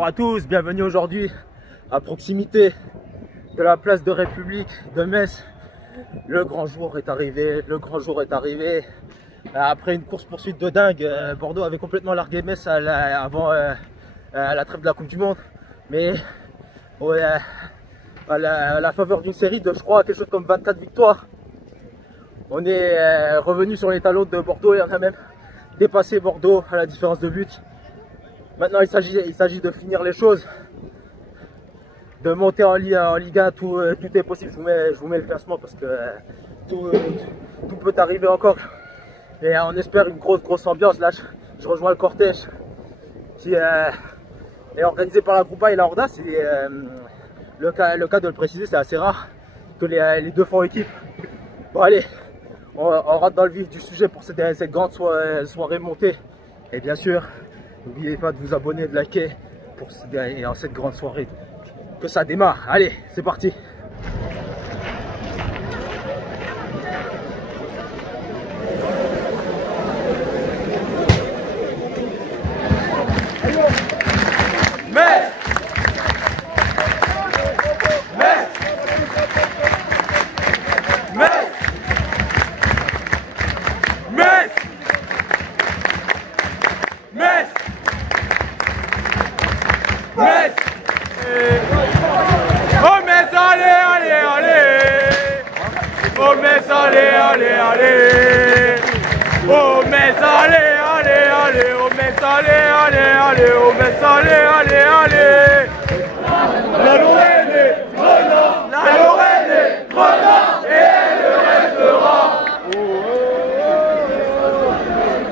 Bonjour à tous, bienvenue aujourd'hui à proximité de la place de République de Metz. Le grand jour est arrivé, Après une course-poursuite de dingue, Bordeaux avait complètement largué Metz avant la trêve de la Coupe du Monde. Mais ouais, à la faveur d'une série de, je crois, quelque chose comme 24 victoires, on est revenu sur les talons de Bordeaux et on a même dépassé Bordeaux à la différence de but. Maintenant, il s'agit de finir les choses, de monter en Ligue 1, tout est possible. Je vous mets le classement parce que tout peut arriver encore. Et on espère une grosse ambiance. Là, je rejoins le cortège qui est organisé par la Groupa et la Horda. C'est le cas de le préciser, c'est assez rare que les deux font équipe. Bon, allez, on rentre dans le vif du sujet pour cette grande soirée montée. Et bien sûr, n'oubliez pas de vous abonner, de liker pour cette grande soirée. Que ça démarre. Allez, c'est parti. La Lorraine est Grenat, la Lorraine est Grenat, et elle restera.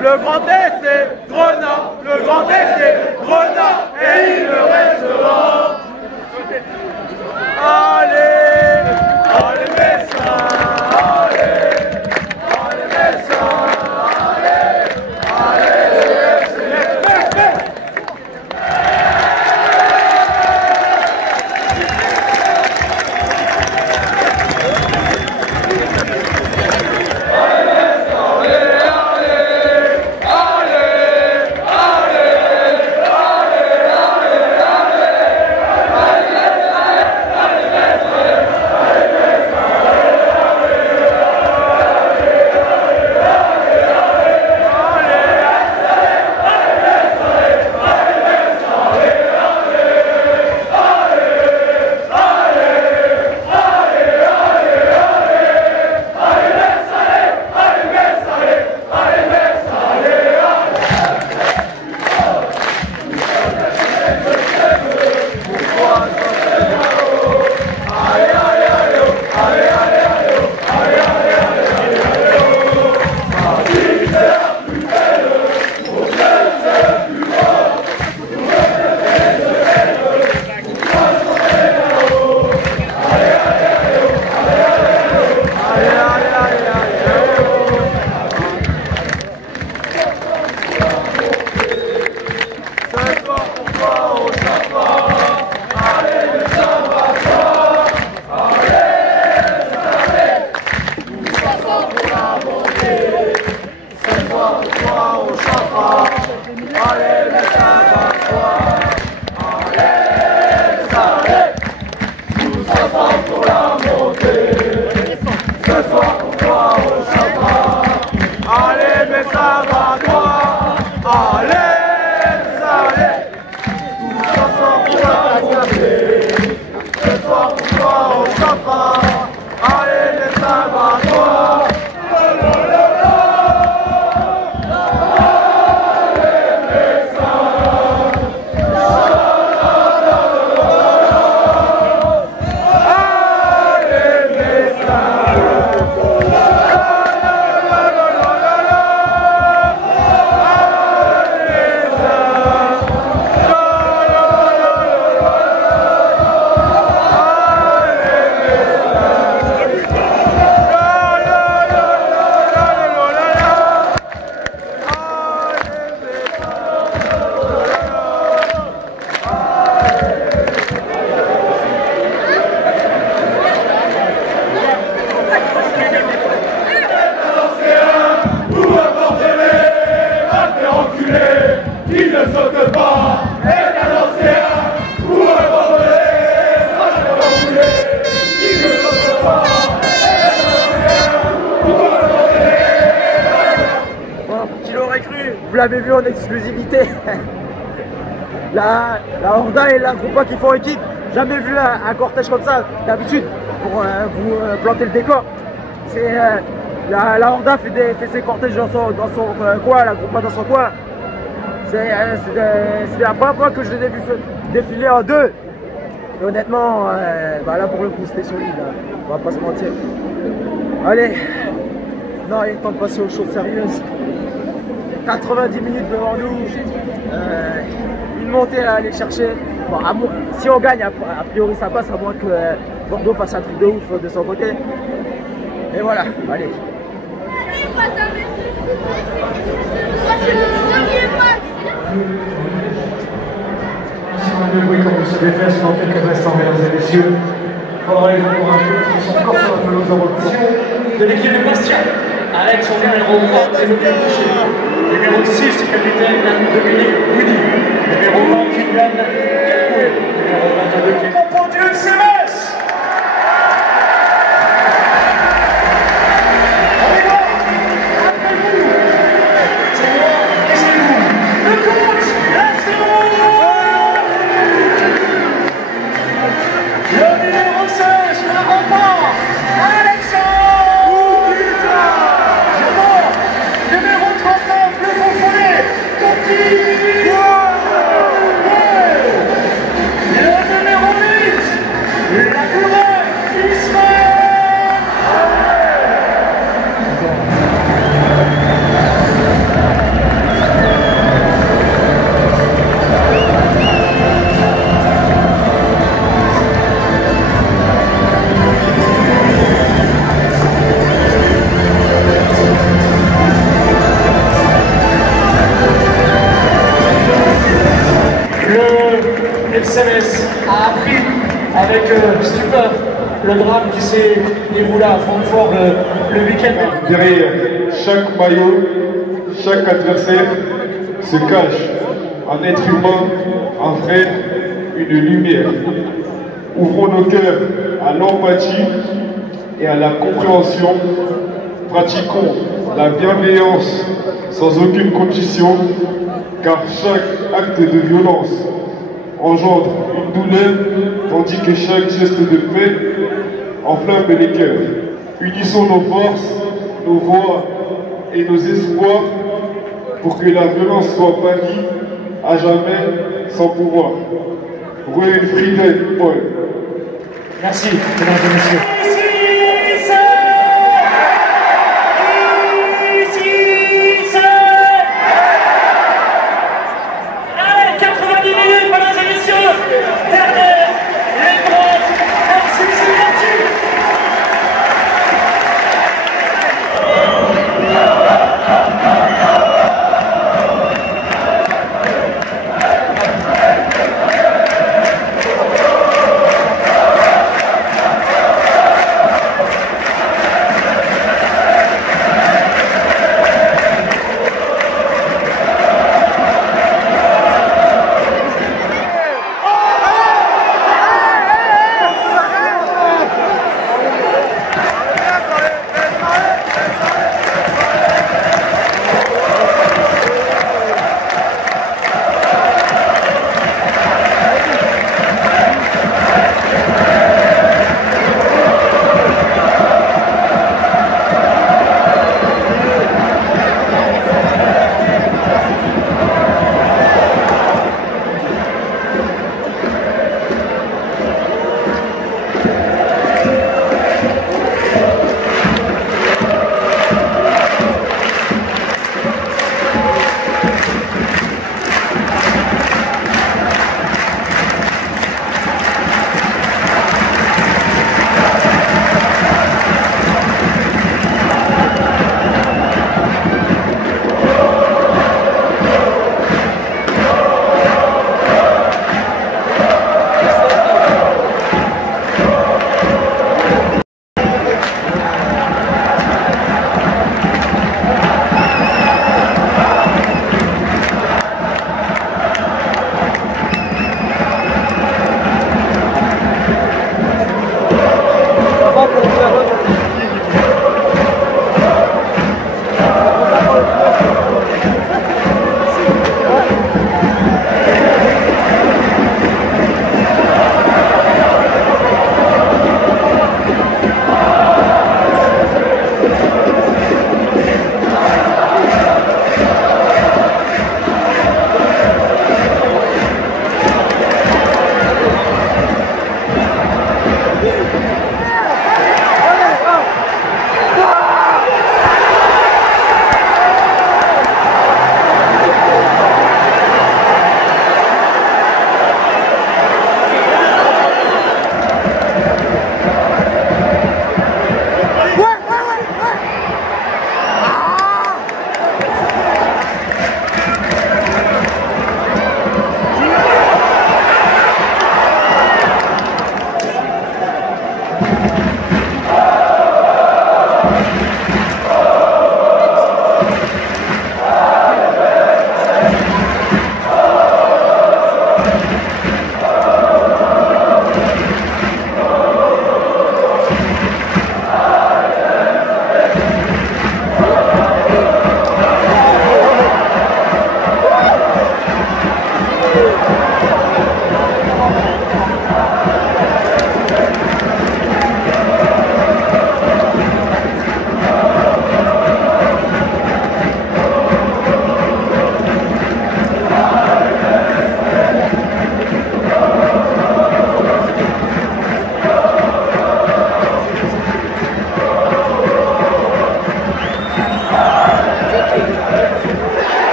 Le Grand Est c'est Grenat, le Grand Est c'est Grenat, et il restera. Allez, allez Messin, allez Messin, Qui l'aurait cru? Vous l'avez vu en exclusivité. La Horda et la Groupama qui font équipe. Jamais vu un cortège comme ça. D'habitude, pour vous planter le décor, c'est la Horda fait ses cortèges dans son coin, la Groupama dans son coin. C'est la première fois que je les ai vus défiler en deux. Et honnêtement, bah là pour le coup c'était solide, hein. On va pas se mentir. Allez, non, il est temps de passer aux choses sérieuses. 90 minutes devant nous, une montée à aller chercher. Bon, si on gagne, a priori ça passe, à moins que Bordeaux fasse un truc de ouf de son côté. Et voilà, allez. Oui, comme vous savez faire dans quelques instants, mesdames et messieurs. Faudra les encourager qui sont encore sur la pelouse en repos. De l'équipe de Bastia, avec son numéro 1, numéro 6, capitaine Dominique Boudy, numéro 20, Kylian Calcoué, numéro 22, qui est composé de CMS. Allez, voir, après vous, c'est moi et c'est vous, le coach, le numéro 16, la rempart, Alexandre Oudita. Numéro 39, le confonné, Topi. Le numéro 8, la durée, Ismaël. Le FCMS a appris avec stupeur le drame qui s'est déroulé à Francfort le week-end. Derrière chaque maillot, chaque adversaire se cache un être humain, un frère, une lumière. Ouvrons nos cœurs à l'empathie et à la compréhension. Pratiquons la bienveillance sans aucune condition, car chaque acte de violence engendre une douleur, tandis que chaque geste de paix enflamme les cœurs. Unissons nos forces, nos voix et nos espoirs pour que la violence soit bannie à jamais sans pouvoir. Ruhe Frieden, Paul. Merci, mesdames et messieurs.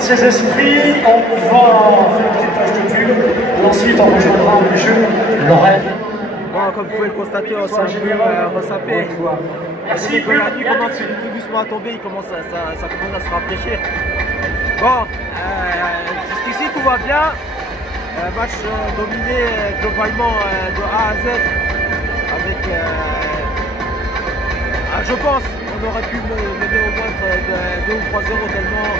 ces esprits, on va faire une petite page de pub. Et ensuite, on rejoindra le jeu Lorraine. Bon, comme vous pouvez le constater, on s'est un peu ressapé. Merci. Quand la nuit commence tout doucement à tomber, ça commence à se rafraîchir. Bon, jusqu'ici tout va bien. Match dominé globalement de A à Z. Avec, je pense, on aurait pu mener au moins 2 ou 3-0 tellement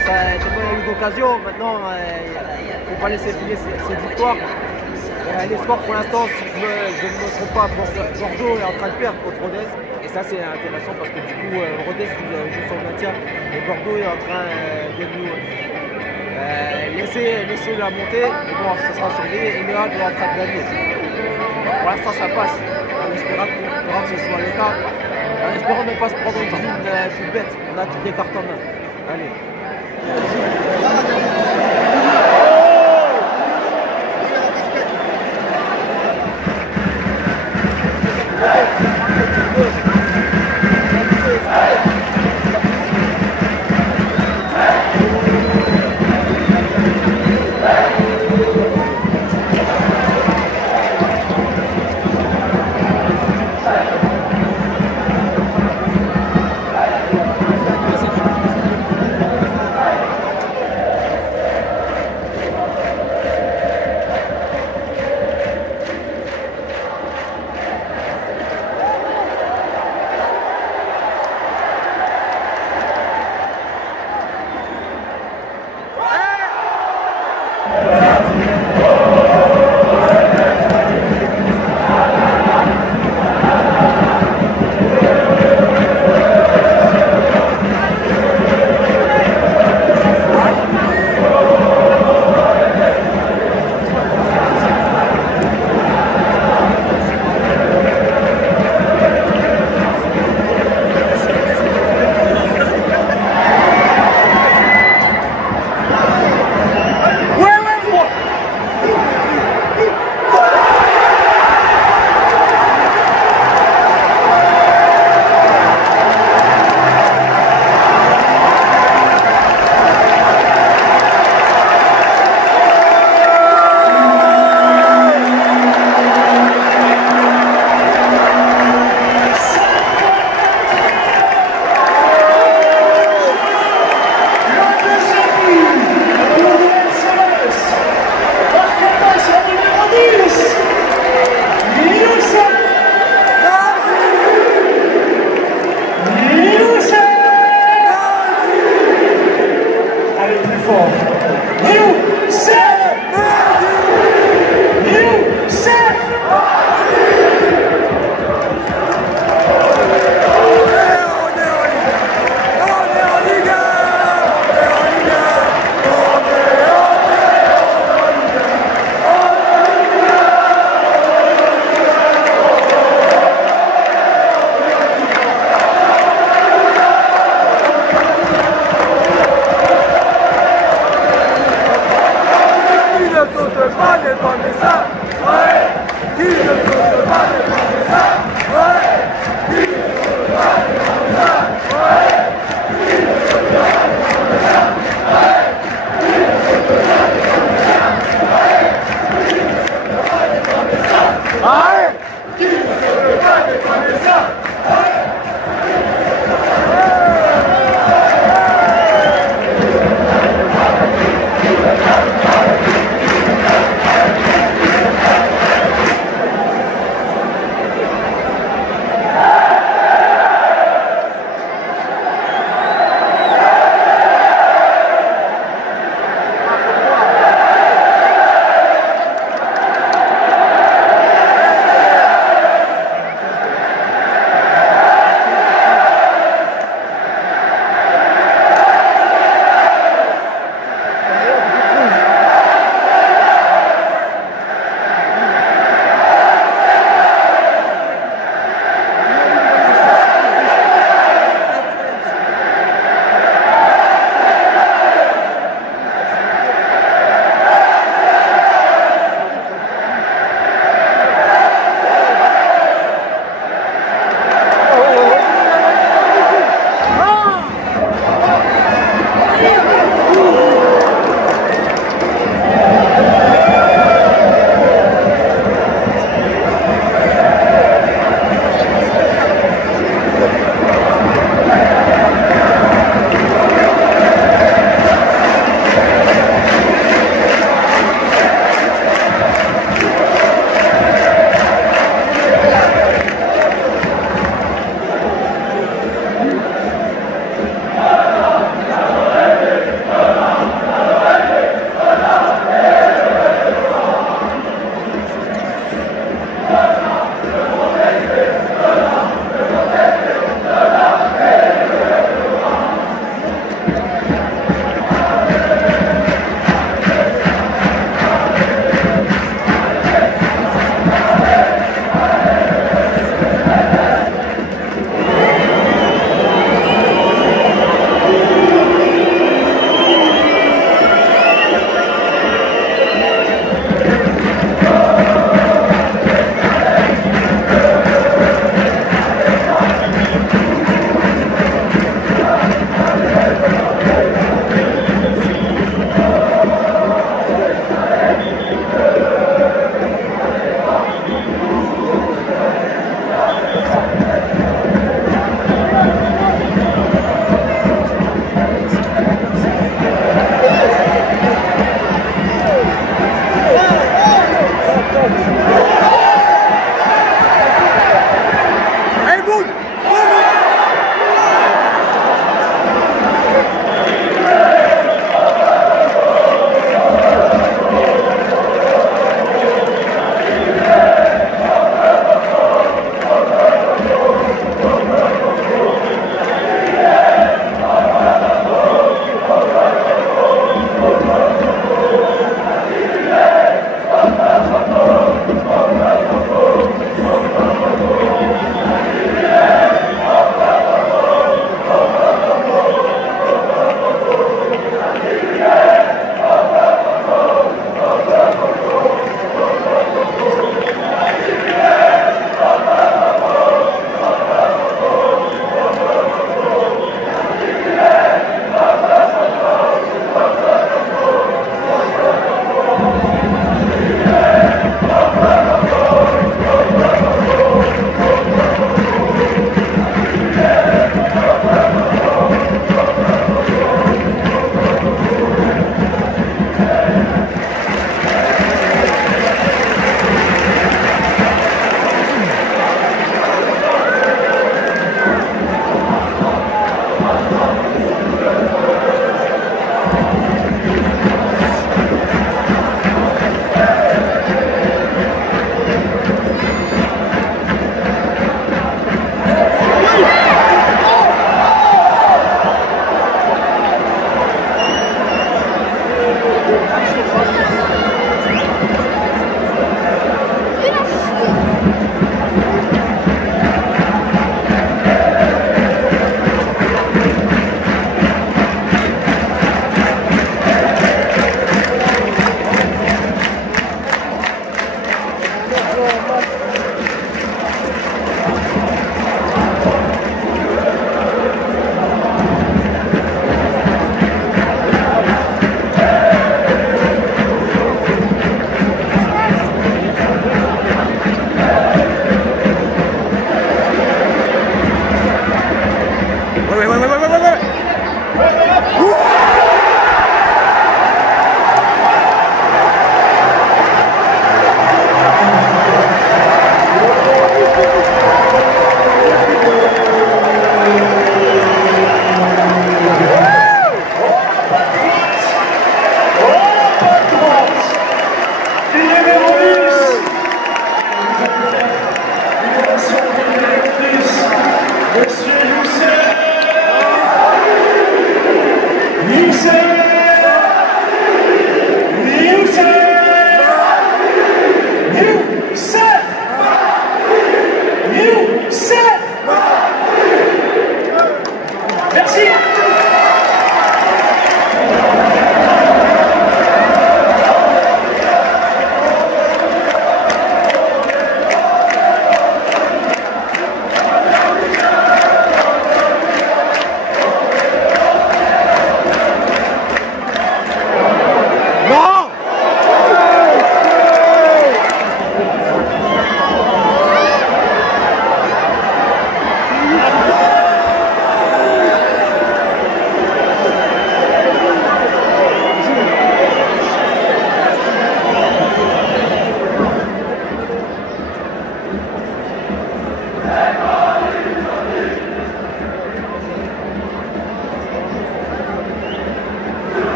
il y a eu d'occasion. Maintenant, il ne faut pas laisser filer cette victoire. Les scores pour l'instant, si je ne me trompe pas, Bordeaux est en train de perdre contre Rodez. Et ça c'est intéressant parce que du coup Rodez joue son maintien et Bordeaux est en train de nous laisser la montée. Et bon, ça sera surveillé et le Havre est en train de gagner. Pour l'instant ça passe. En espérant que ce soit le cas. En espérant ne pas se prendre une toute bête. On a toutes les cartes en main. Allez.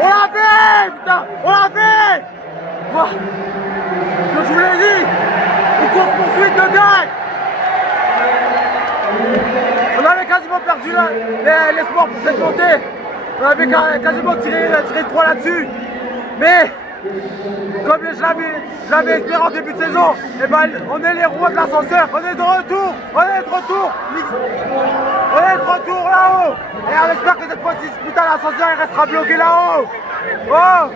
On l'a fait, putain. On l'a fait. Wow. Je vous l'ai dit. Une course poursuite de dingue. On avait quasiment perdu l'espoir pour cette montée. On avait quasiment tiré le 3 là-dessus. Mais comme je l'avais espéré en début de saison, et ben, on est les rois de l'ascenseur. On est de retour. On est de retour. On est de retour là-haut. Et on espère que cette fois-ci, putain, l'ascenseur il restera bloqué là-haut. Oh.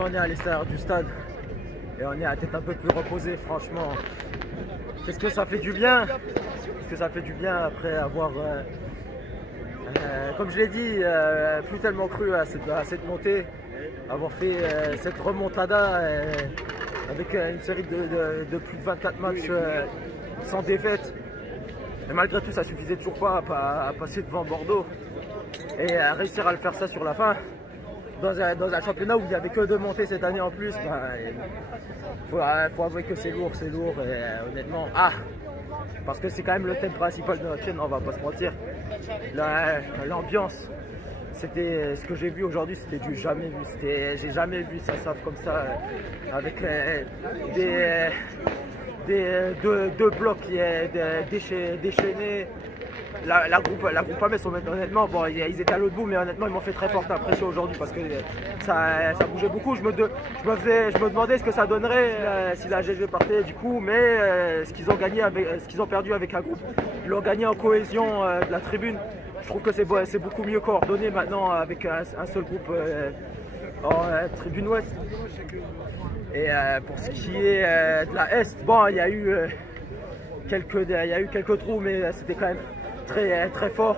On est à l'extérieur du stade et on est à tête un peu plus reposée, franchement. Qu'est-ce que ça fait du bien? Qu'est-ce que ça fait du bien après avoir, comme je l'ai dit, plus tellement cru à cette montée, avoir fait cette remontada avec une série de plus de 24 matchs sans défaite. Et malgré tout, ça suffisait toujours pas à passer devant Bordeaux et à réussir à le faire ça sur la fin. Dans un championnat où il n'y avait que 2 montées cette année en plus, faut avouer que c'est lourd et honnêtement, parce que c'est quand même le thème principal de notre chaîne, on va pas se mentir. L'ambiance, c'était ce que j'ai vu aujourd'hui, c'était du jamais vu. J'ai jamais vu ça comme ça, avec deux blocs déchaînés. La groupe Amès, honnêtement, bon, ils étaient à l'autre bout, mais honnêtement, ils m'ont fait très forte impression aujourd'hui parce que ça bougeait beaucoup. Je me demandais ce que ça donnerait si la GG partait du coup, mais ce qu'ils ont perdu avec un groupe, ils l'ont gagné en cohésion de la tribune. Je trouve que c'est beaucoup mieux coordonné maintenant avec un seul groupe en tribune ouest. Et pour ce qui est de la est, bon, il y a eu quelques trous, mais c'était quand même très fort.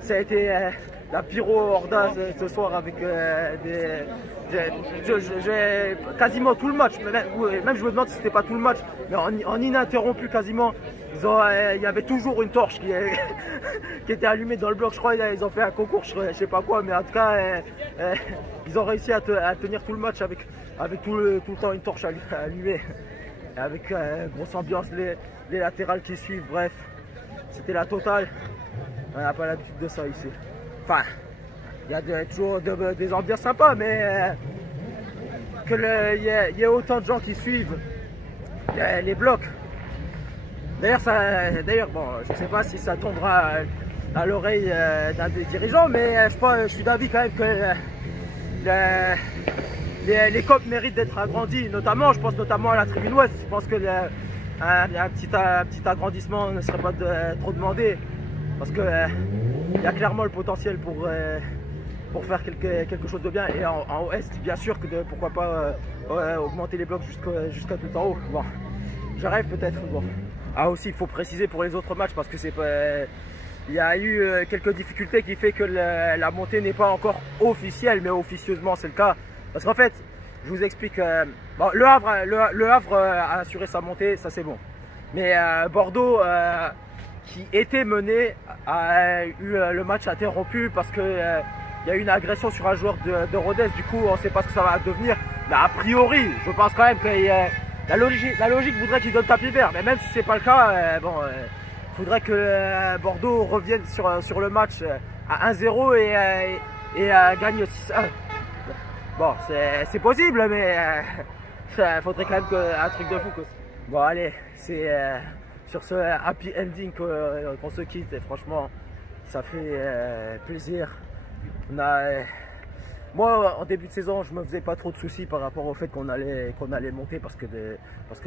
Ça a été la pyro horda ce soir avec quasiment tout le match. Même je me demande si c'était pas tout le match, mais en ininterrompu quasiment. Il y avait toujours une torche qui était allumée dans le bloc. Je crois qu'ils ont fait un concours, je sais pas quoi, mais en tout cas ils ont réussi à tenir tout le match avec tout le temps une torche allumée, avec grosse ambiance, les latérales qui suivent. Bref, c'était la totale. On n'a pas l'habitude de ça ici. Enfin, il y a toujours des ambiances sympas, mais qu'il y ait autant de gens qui suivent les blocs. D'ailleurs, bon, je ne sais pas si ça tombera à l'oreille d'un des dirigeants, mais je suis d'avis quand même que les COP méritent d'être agrandis. Je pense notamment à la tribune ouest. Je pense que un petit agrandissement ne serait pas trop demandé, parce que il y a clairement le potentiel pour faire quelque chose de bien. Et en ouest, bien sûr que pourquoi pas augmenter les blocs jusqu'à tout en haut. Bon, je rêve peut-être. Bon. Ah aussi, il faut préciser pour les autres matchs, parce que il y a eu quelques difficultés qui fait que la montée n'est pas encore officielle, mais officieusement c'est le cas. Parce qu'en fait, je vous explique, bon, le Havre a assuré sa montée, ça c'est bon. Mais Bordeaux, qui était mené, a eu le match interrompu parce que il y a eu une agression sur un joueur de Rodez. Du coup, on ne sait pas ce que ça va devenir. Mais a priori, je pense quand même que la logique voudrait qu'il donne tapis vert. Mais même si c'est pas le cas, bon, il faudrait que Bordeaux revienne sur le match à 1-0 et gagne 6-1. Bon, c'est possible, mais il faudrait quand même un truc de fou. Bon, allez, c'est sur ce happy ending qu'on se quitte. Et franchement, ça fait plaisir. Moi, en début de saison, je me faisais pas trop de soucis par rapport au fait qu'on allait monter, parce que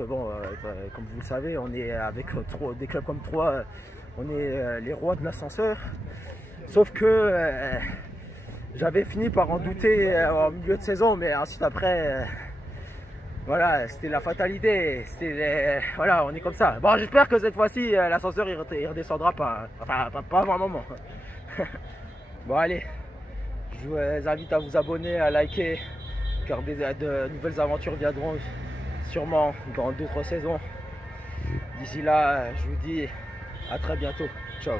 bon, comme vous le savez, on est avec des clubs comme Troyes, on est les rois de l'ascenseur. Sauf que j'avais fini par en douter en milieu de saison, mais ensuite après, voilà, c'était la fatalité. Voilà, on est comme ça. Bon, j'espère que cette fois-ci, l'ascenseur il redescendra pas avant un moment. Bon, allez. Je vous invite à vous abonner, à liker, car de nouvelles aventures viendront sûrement dans d'autres saisons. D'ici là, je vous dis à très bientôt. Ciao.